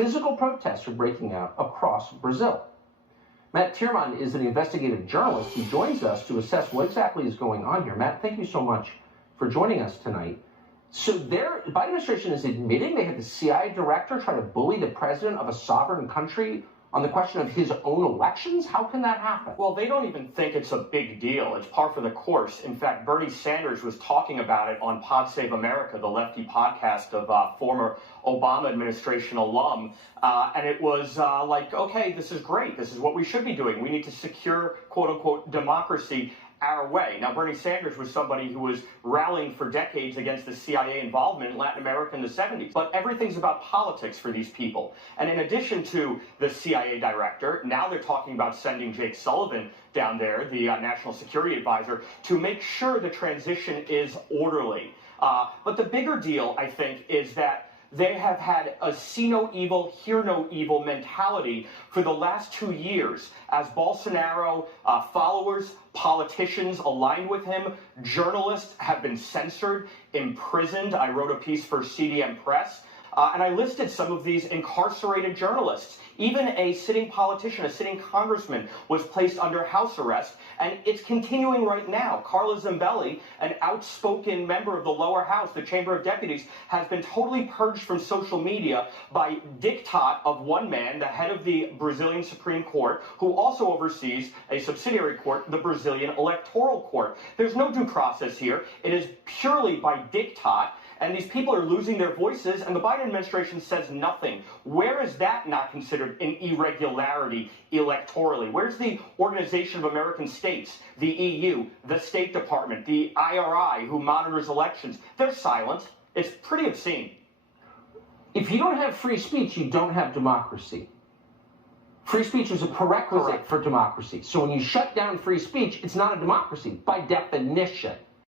physical protests are breaking out across Brazil. Matt Tierman is an investigative journalist. He joins us to assess what exactly is going on here. Matt, thank you so much for joining us tonight. So the Biden administration is admitting they had the CIA director try to bully the president of a sovereign country on the question of his own elections? How can that happen? Well, they don't even think it's a big deal. It's par for the course. In fact, Bernie Sanders was talking about it on Pod Save America, the lefty podcast of former Obama administration alum. And it was like, okay, this is great. This is what we should be doing. We need to secure, quote unquote, democracy our way. Now, Bernie Sanders was somebody who was rallying for decades against the CIA involvement in Latin America in the 70s. But everything's about politics for these people. And in addition to the CIA director, now they're talking about sending Jake Sullivan down there, the national security advisor, to make sure the transition is orderly. But the bigger deal, I think, is that they have had a see no evil, hear no evil mentality for the last 2 years as Bolsonaro followers, politicians aligned with him, journalists have been censored, imprisoned. I wrote a piece for CDM Press. And I listed some of these incarcerated journalists. Even a sitting politician, a sitting congressman, was placed under house arrest, and it's continuing right now. Carla Zambelli, an outspoken member of the lower house, the Chamber of Deputies, has been totally purged from social media by diktat of one man, the head of the Brazilian Supreme Court, who also oversees a subsidiary court, the Brazilian Electoral Court. There's no due process here. It is purely by diktat. And these people are losing their voices, and the Biden administration says nothing. Where is that not considered an irregularity electorally? Where's the Organization of American States, the EU, the State Department, the IRI, who monitors elections? They're silent. It's pretty obscene. If you don't have free speech, you don't have democracy. Free speech is a prerequisite for democracy. So when you shut down free speech, it's not a democracy by definition.